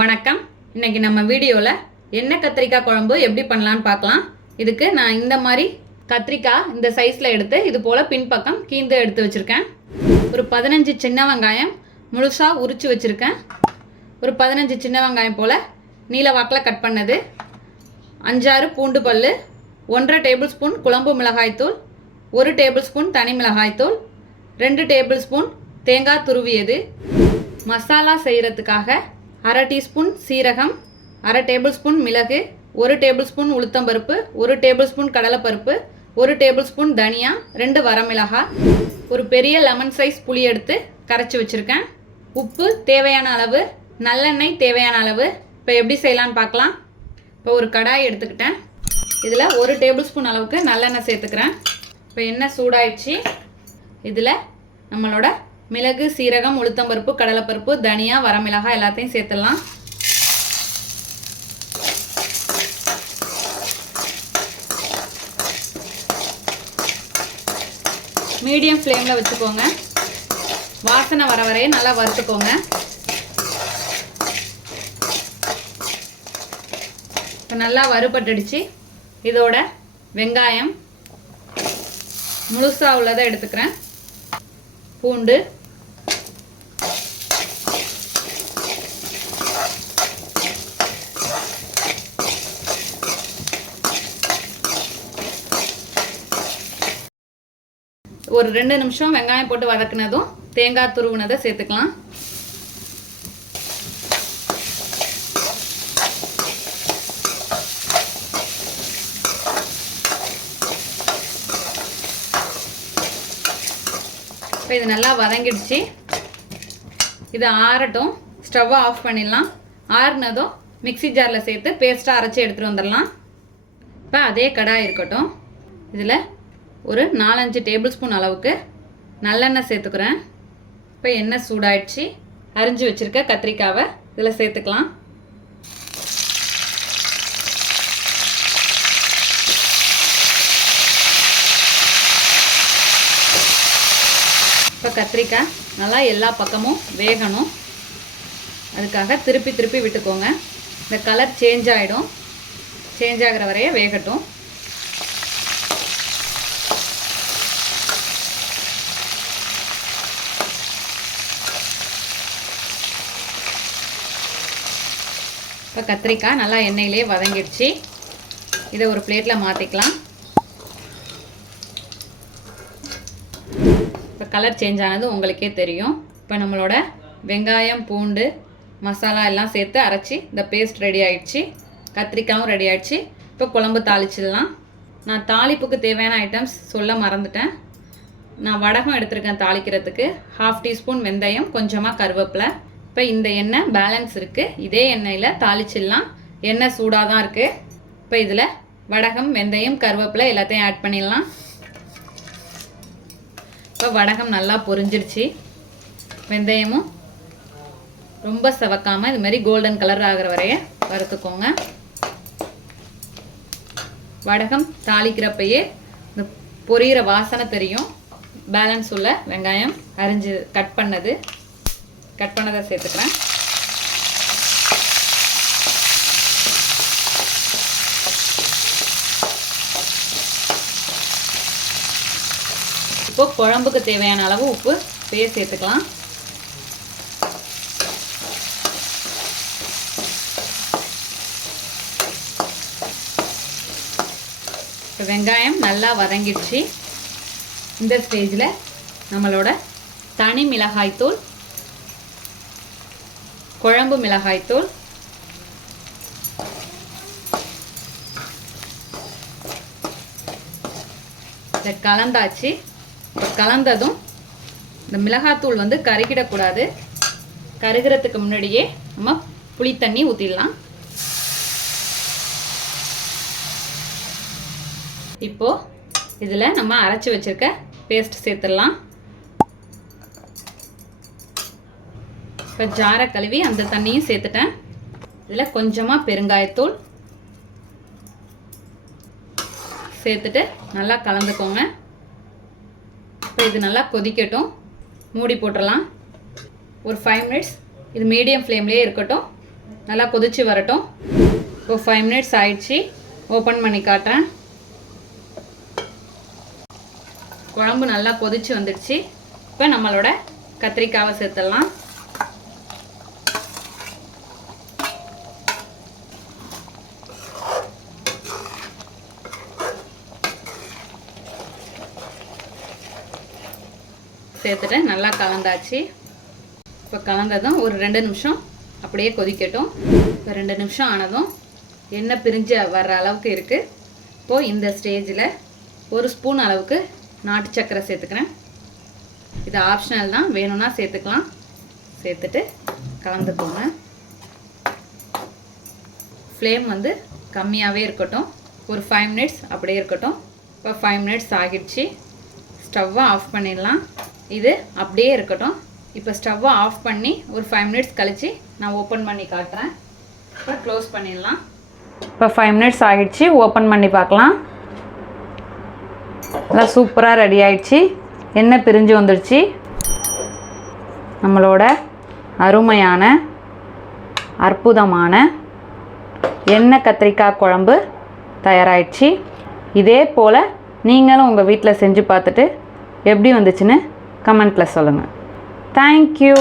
வணக்கம். இன்னைக்கு நம்ம வீடியோவில் எண்ணெய் கத்திரிக்காய் குழம்பு எப்படி பண்ணலான்னு பார்க்கலாம். இதுக்கு நான் இந்த மாதிரி கத்திரிக்காய் இந்த சைஸில் எடுத்து இது போல் பின்பக்கம் கீந்து எடுத்து வச்சுருக்கேன். ஒரு 15 சின்ன வெங்காயம் முழுசாக உரித்து வச்சுருக்கேன். ஒரு 15 சின்ன வெங்காயம் போல் நீல வாக்கில் கட் பண்ணது, 5-6 பூண்டு பல், 1.5 டேபிள் ஸ்பூன் குழம்பு மிளகாய்த்தூள், 1 டேபிள் ஸ்பூன் தனி மிளகாய்த்தூள், 2 டேபிள் ஸ்பூன் தேங்காய் துருவியது. மசாலா செய்கிறதுக்காக 1/2 டீஸ்பூன் சீரகம், 1/2 டேபிள் ஸ்பூன் மிளகு, 1 டேபிள் ஸ்பூன் உளுத்தம்பருப்பு, 1 டேபிள் ஸ்பூன் கடலைப்பருப்பு, 1 டேபிள் ஸ்பூன் தனியா, 2 வரமிளகாய், ஒரு பெரிய லெமன் சைஸ் புளி எடுத்து கரைச்சி வச்சுருக்கேன். உப்பு தேவையான அளவு, நல்லெண்ணெய் தேவையான அளவு. இப்போ எப்படி செய்யலான்னு பார்க்கலாம். இப்போ ஒரு கடாய் எடுத்துக்கிட்டேன். இதில் 1 டேபிள் ஸ்பூன் அளவுக்கு நல்லெண்ணெய் சேர்த்துக்கிறேன். இப்போ எண்ணெய் சூடாயிடுச்சு. இதில் நம்மளோட மிளகு, சீரகம், உளுத்தம்பருப்பு, கடலைப்பருப்பு, தனியா, வரமிளகாய் எல்லாத்தையும் சேர்த்துடலாம். மீடியம் ஃப்ளேமில் வச்சுக்கோங்க. வாசனை வர வரையும் நல்லா வறுத்துக்கோங்க. இப்போ நல்லா வறுபட்டுடுச்சு. இதோட வெங்காயம் முழுசாக உள்ளதை எடுத்துக்கிறேன். பூண்டு, ஒரு 2 நிமிஷம் வெங்காயம் போட்டு வதக்குனதும் தேங்காய் துருவுனதை சேர்த்துக்கலாம். இப்போ இது நல்லா வதங்கிடுச்சு. இது ஆறட்டும். ஸ்டவ்வை ஆஃப் பண்ணிடலாம். ஆறுனதும் மிக்சி ஜாரில் சேர்த்து பேஸ்ட்டாக அரைச்சி எடுத்துகிட்டு வந்துடலாம். இப்போ அதே கடாய் இருக்கட்டும். இதில் ஒரு 4-5 டேபிள் ஸ்பூன் அளவுக்கு நல்லெண்ணெய் சேர்த்துக்கிறேன். இப்போ எண்ணெய் சூடாயிடுச்சு. அரிஞ்சு வச்சுருக்க கத்திரிக்காவை இதில் சேர்த்துக்கலாம். இப்போ கத்திரிக்காய் நல்லா எல்லா பக்கமும் வேகணும். அதுக்காக திருப்பி திருப்பி விட்டுக்கோங்க. இந்த கலர் சேஞ்ச் ஆகிடும். சேஞ்ச் ஆகிற வரைய வேகட்டும். இப்போ கத்திரிக்காய் நல்லா எண்ணெயிலே வதங்கிடுச்சு. இதை ஒரு பிளேட்டில் மாற்றிக்கலாம். இப்போ கலர் சேஞ்ச் ஆனது உங்களுக்கே தெரியும். இப்போ நம்மளோட வெங்காயம், பூண்டு, மசாலா எல்லாம் சேர்த்து அரைச்சி இந்த பேஸ்ட் ரெடி ஆகிடுச்சு. கத்திரிக்காயும் ரெடி ஆகிடுச்சு. இப்போ குழம்பு தாளிச்சிடலாம். நான் தாளிப்புக்கு தேவையான ஐட்டம்ஸ் சொல்ல மறந்துட்டேன். நான் வடகம் எடுத்துருக்கேன் தாளிக்கிறதுக்கு. 1/2 டீஸ்பூன் வெந்தயம், கொஞ்சமாக கருவேப்பிலை. இப்போ இந்த எண்ணெய் பேலன்ஸ் இருக்குது. இதே எண்ணெயில் தாளிச்சிடலாம். எண்ணெய் சூடாக தான் இருக்குது. இப்போ இதில் வடகம், வெந்தயம், கருவேப்பிலை எல்லாத்தையும் ஆட் பண்ணிடலாம். இப்போ வடகம் நல்லா பொரிஞ்சிருச்சு. வெந்தயமும் ரொம்ப செவக்காமல் இது மாதிரி கோல்டன் கலர் ஆகிற வரைய வறுத்துக்கோங்க. வடகம் தாளிக்கிறப்பயே இந்த பொரியிற வாசனை தெரியும். பேலன்ஸ் உள்ள வெங்காயம் அரிஞ்சு கட் பண்ணதை சேர்த்துக்கிறேன். இப்போ குழம்புக்கு தேவையான அளவு உப்பு சேர்த்துக்கலாம். இப்போ வெங்காயம் நல்லா வதங்கிடுச்சு. இந்த ஸ்டேஜில் நம்மளோட தனி மிளகாய்த்தூள், குழம்பு மிளகாய்த்தூள், இதை கலந்தாச்சு. கலந்ததும் இந்த மிளகாத்தூள் வந்து கருகிடக்கூடாது. கருகிறதுக்கு முன்னாடியே நம்ம புளி தண்ணி ஊற்றிடலாம். இப்போது இதில் நம்ம அரைச்சி வச்சுருக்க பேஸ்ட் சேர்த்துடலாம். இப்போ ஜாரை கழுவி அந்த தண்ணியும் சேர்த்துட்டேன். இதில் கொஞ்சமாக பெருங்காயத்தூள் சேர்த்துட்டு நல்லா கலந்துக்கோங்க. இப்போ இது நல்லா கொதிக்கட்டும். மூடி போட்டுடலாம். ஒரு 5 மினிட்ஸ் இது மீடியம் ஃப்ளேம்லேயே இருக்கட்டும். நல்லா கொதிச்சு வரட்டும். இப்போ 5 மினிட்ஸ் ஆயிடுச்சு. ஓப்பன் பண்ணி காட்டுறேன். குழம்பு நல்லா கொதிச்சு வந்துடுச்சு. இப்போ நம்மளோட கத்திரிக்காவை சேர்த்துடலாம். சேர்த்துட்டு நல்லா கலந்தாச்சு. இப்போ கலந்ததும் ஒரு 2 நிமிஷம் அப்படியே கொதிக்கட்டும். இப்போ 2 நிமிஷம் ஆனதும் எண்ணெய் பிரிஞ்சு வர்ற அளவுக்கு இருக்குது. இப்போது இந்த ஸ்டேஜில் 1 ஸ்பூன் அளவுக்கு நாட்டு சர்க்கரை சேர்த்துக்கிறேன். இது ஆப்ஷனல் தான், வேணும்னா சேர்த்துக்கலாம். சேர்த்துட்டு கலந்துக்கோங்க. ஃப்ளேம் வந்து கம்மியாகவே இருக்கட்டும். ஒரு 5 மினிட்ஸ் அப்படியே இருக்கட்டும். இப்போ 5 மினிட்ஸ் ஆகிடுச்சு. ஸ்டவ்வை ஆஃப் பண்ணிடலாம். இது அப்படியே இருக்கட்டும். இப்போ ஸ்டவ்வை ஆஃப் பண்ணி ஒரு 5 மினிட்ஸ் கழித்து நான் ஓப்பன் பண்ணி காட்டுறேன். இப்போ க்ளோஸ் பண்ணிடலாம். இப்போ 5 மினிட்ஸ் ஆகிடுச்சு. ஓப்பன் பண்ணி பார்க்கலாம். நல்லா சூப்பராக ரெடி ஆகிடுச்சு. எண்ணெய் பிரிஞ்சு வந்துடுச்சு. நம்மளோட அருமையான அற்புதமான எண்ணெய் கத்திரிக்காய் குழம்பு தயாராகிடுச்சு. இதே போல் நீங்களும் உங்கள் வீட்டில் செஞ்சு பார்த்துட்டு எப்படி வந்துச்சுன்னு கமெண்ட்டில் சொல்லுங்கள். Thank you.